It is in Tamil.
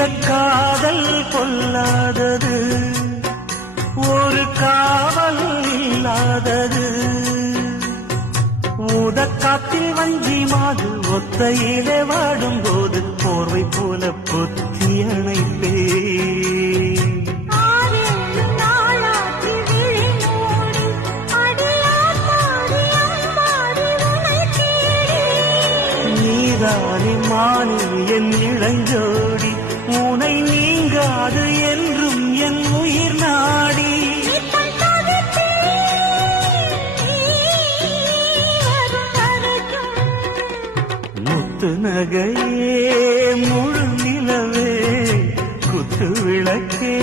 இந்த காதல் கொல்லாதது, ஒரு காவல் இல்லாதது. ஊதக்காத்தில் வஞ்சி மாது ஒத்தையிலே வாடும் போது போர்வை போல பொத்தி அணைப்பே. நீதானே மானே என் இளஞ்சோடி, உனை நீங்காது என்றும் என் உயிர் நாடி. முத்து நகையே முழு நிலவே குத்து விளக்கே